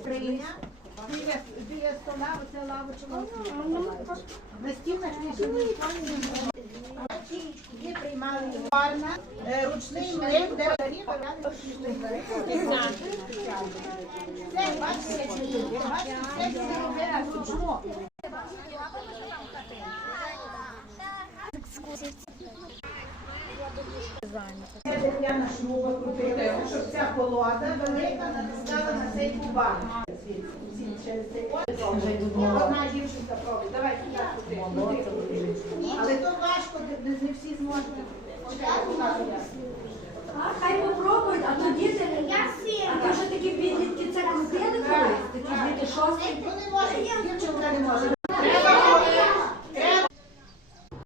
Скриня, біля стола, оце лавочка. На приймали парна, ручний млин, де Це бачите, бачите, це все робили ручно. Це дерев'яна шнуба крутилася, щоб ця колода велика натискала на цей кубан. Одна дівчинка пробує. Давайте я крути. Але то важко, не, всі зможуть. Хай попробують, а то діти, а то вже такі підлітки це крутили колись, такі діти дівчинка не може.